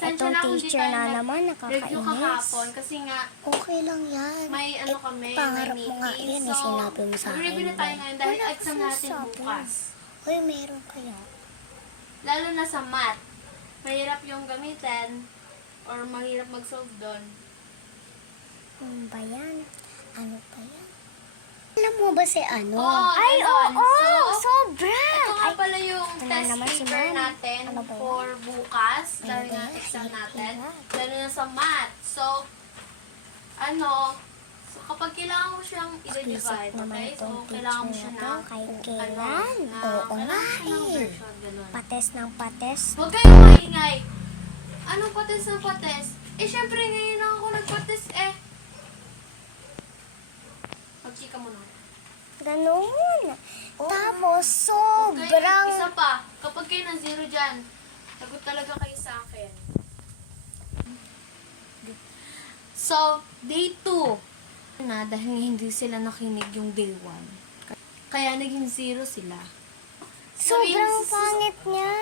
Pasensya Itong na kung di teacher tayo na naman, review nakakainis. kahapon kasi nga Okay lang yan. may ano kami, may pangarap mo nga meeting. yan, So, sinabi mo sa akin. review na tayo ngayon dahil Wala exam kasi natin sabi. bukas. Uy, meron kaya. Lalo na sa math. Mahirap yung gamitin or mahirap mag-solve doon. Ano ba yan? Ano ba yan? Alam mo ba si ano? Oo, Ay, ganon. oo, So, sobra! ito nga Ay, pala yung ito na test naman si paper Ma'am. natin Ano ba yan? for bukas. Ano Dahil ba nga yan? exam Ay, natin. hirap. Lalo na sa math. So, so kapag kailangan mo siyang i-divide, naman okay? So, itong kailangan mo teacher siya na ng to, kahit kailan. Oo kailangan nga mo siya ng eh. version, ganun. Pates ng pates. Huwag kayong maingay. Anong pates ng pates? Eh, syempre ngayon lang ako nagpates eh. Magchika mo na. Ganun. Tapos, Okay, sobrang... isa pa. Kapag kayo na zero dyan, sagot talaga kayo sa akin. So, day 2 na dahil hindi sila nakinig yung day 1. Kaya naging zero sila. Sobrang pangit niya.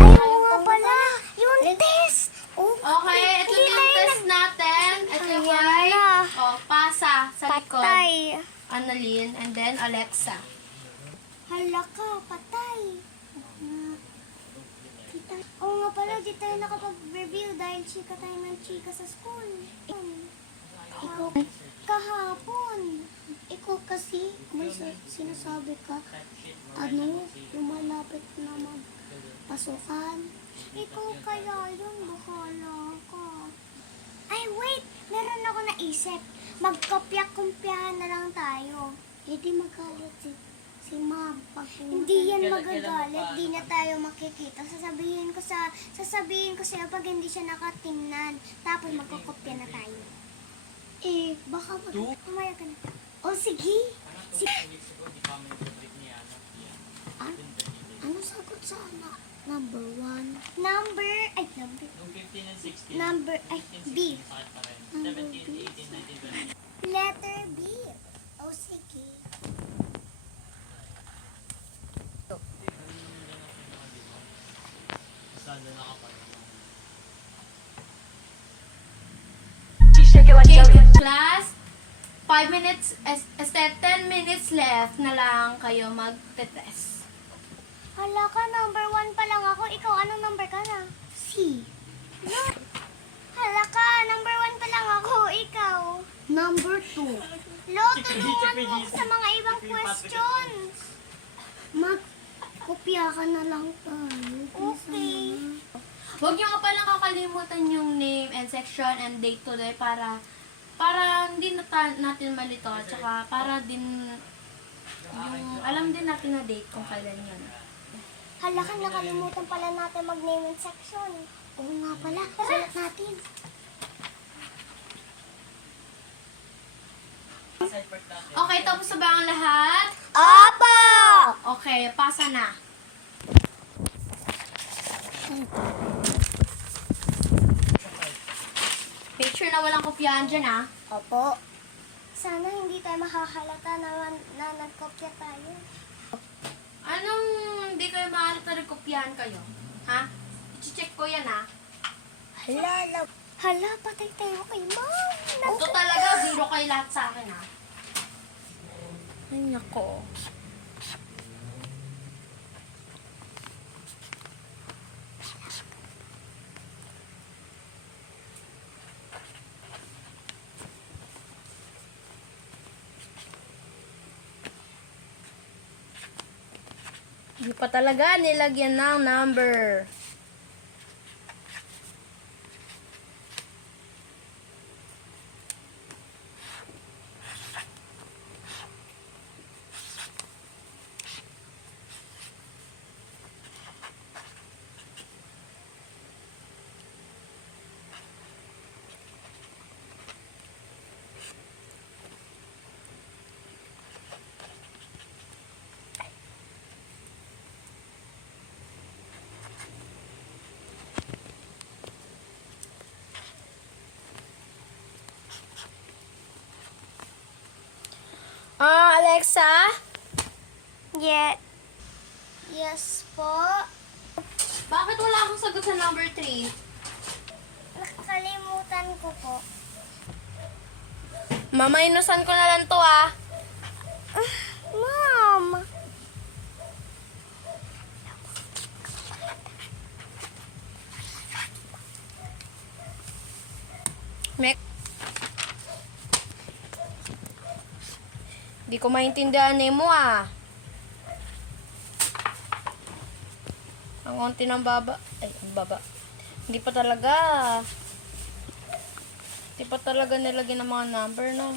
Ayaw nga pala. Yung test. Oh, Okay, ito hindi yung tayo test natin. Ito Ayan ay na. pasa sa likod. patay. Annalyn, and then Alexa. Hala ka, patay. Oo nga pala, di tayo nakapag-review dahil chika tayo ng chika sa school. Ikaw, kahapon. Ikaw kasi, may sinasabi ka, lumalapit na magpasukan. Ikaw kaya yun, bahala ka. Ay, wait! Meron ako naisip. Magkopya-kumpyahan na lang tayo. Hindi magalit si ma'am. Hindi yan magagalit. Di na tayo makikita. Sasabihin ko sa'yo pag hindi siya nakatingnan. Tapos magkokopya na tayo. Eh, baka Umaya ka na. O, sige. Ano sagot sa anak? Number 1. Number, B. Number B. Letter B. O, sige. Okay, class, 5 minutes, 10 minutes left na lang kayo mag-test. Hala ka, number 1 pa lang ako. Ikaw, anong number ka na? C. No. Hala ka, number 1 pa lang ako. Ikaw. Number 2. Lo, tulungan mo ako sa mga ibang questions. Mag-kopya ka na lang tayo. Okay. Huwag niyo nga palang kakalimutan yung name and section and date today para hindi natin malito at saka para din yung alam din natin na date kung kailan yun. Hala ka, nakalimutan pala natin mag-name and section. Oo nga pala. Sulat natin. Okay, tapos na ba ang lahat? Opo! Okay, pasa na. Picture na walang kopyahan dyan, ah. Opo. Sana hindi tayo makahalata na nagkopya tayo. Anong hindi kayo maalit na nagkopyahan kayo? Ha? I-check ko yan, ha? Hala, patay tayo kay ma'am. Ito talaga, zero kayo lahat sa akin, ha? Ay, nako. Hindi pa talaga nilagyan ng number. Alexa? Yeah. Yes po. Bakit wala akong sagot sa number 3? Nakalimutan ko po. Mamainusan ko na lang to ah. Mom! Mek. Di ko maintindihan mo ah. Ang unti ng baba. Ay, baba. Hindi pa talaga. Hindi pa talaga nilagyan ng mga number, no?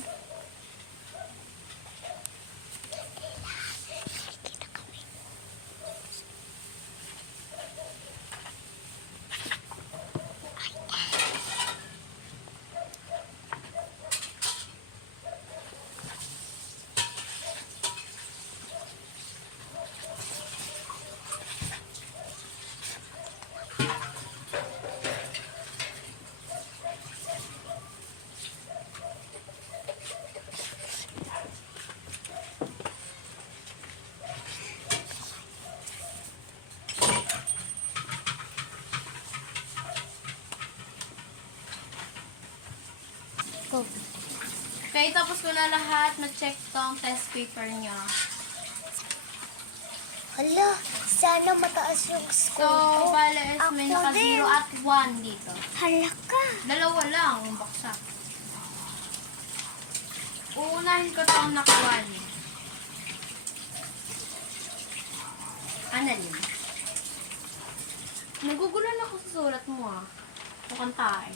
Go. Okay, tapos ko na lahat. Na-check tong test paper niya. Hala, sana mataas yung So, score ko. bale is may Ako naka-0 din. at 1 dito. Hala ka. Dalawa lang yung baksak. Uunahin ko tong naka-1. Annalyn. Nagugulan ako sa sulat mo ah. Mukhang tae.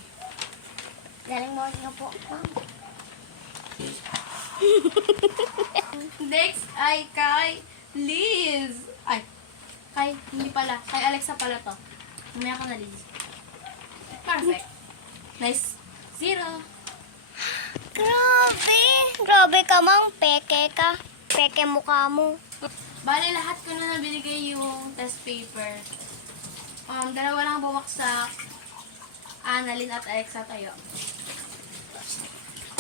Galing mo nga po. Next ay kay Liz. Ay, hindi pala. Kay Alexa pala to. Mamaya ko na Liz. Perfect. Nice. 0. Grabe. Grabe ka mang. Peke ka. Peke mukha mo. Bale, lahat ko na nabinigay yung test paper. Dalawa lang bumaksak. Annalyn at Alexa tayo.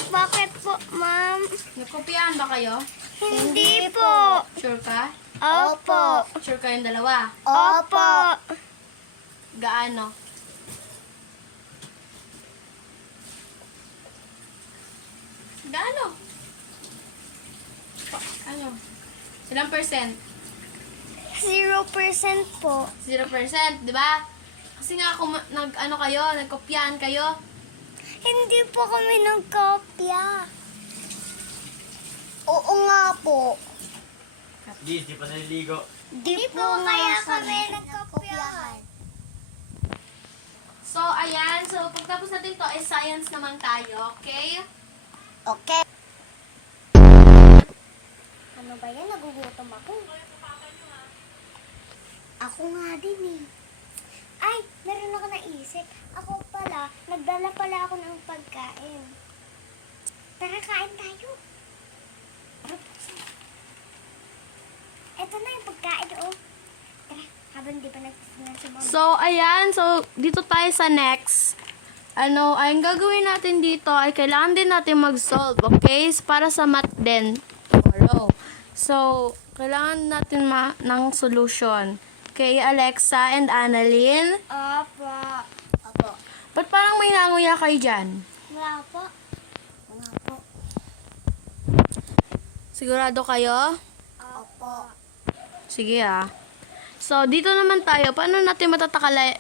Bakit po, ma'am? Nagkopiyahan ba kayo? Hindi po. Sure ka? Opo. Sure kayong dalawa? Opo. Gaano? Gaano? Ano? Ilang percent? 0% po. 0%, di ba? Kasi nga kung nagkopyahan kayo. Hindi po kami nagkopya. Oo nga po. Liz, di pa naliligo. Di po kaya kami nagkopyahan. So, ayan. So, pagtapos natin to, ay science naman tayo. Okay? Okay. Ano ba yan? Nagugutom ako. Ako nga din eh. Ay, meron ako naisip. Ako pala, nagdala pala ako ng pagkain. Tara, kain tayo. Ito na yung pagkain, oh. Tara, habang di pa nagsisimula si mama. So, ayan. So, dito tayo sa next. Ang gagawin natin dito ay kailangan din natin mag-solve, okay? Para sa math din. Tomorrow. So, kailangan natin ng solution. Okay, Alexa and Annalyn. Opo. Opo. Ba't parang may nanguya kayo dyan? Wala po. Wala po. Sigurado kayo? Opo. Sige ah. So, dito naman tayo. Paano natin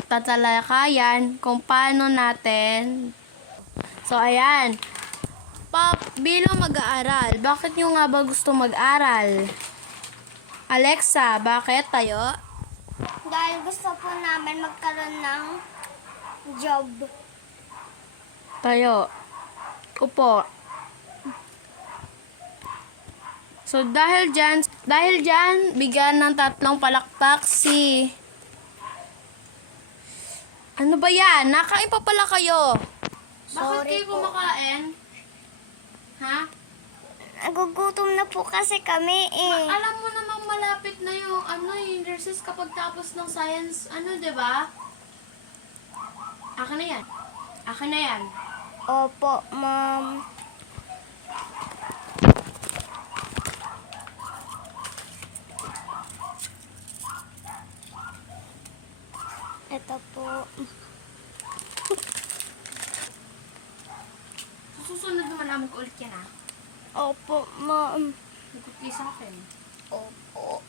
tatalakayan kung paano natin... So, ayan. Bilang mag-aaral, bakit nyo nga ba gusto mag-aral? Alexa, bakit tayo? Dahil gusto po namin magkaroon ng job. Tayo. Upo. So, dahil dyan, bigyan ng 3 palakpak si... Ano ba yan? Nakain pa pala kayo. Bakit Sorry kayo po. kumakain? Ha? Nagugutom na po kasi kami eh. Alam mo namang malapit na yung yung recess kapag tapos ng science, di ba? Akin na yan. Akin na yan. Opo, ma'am. Ito po. Susunod naman namin ko ulit yan, ah. Opo, ma'am. Hugot kayo sa akin. Opo.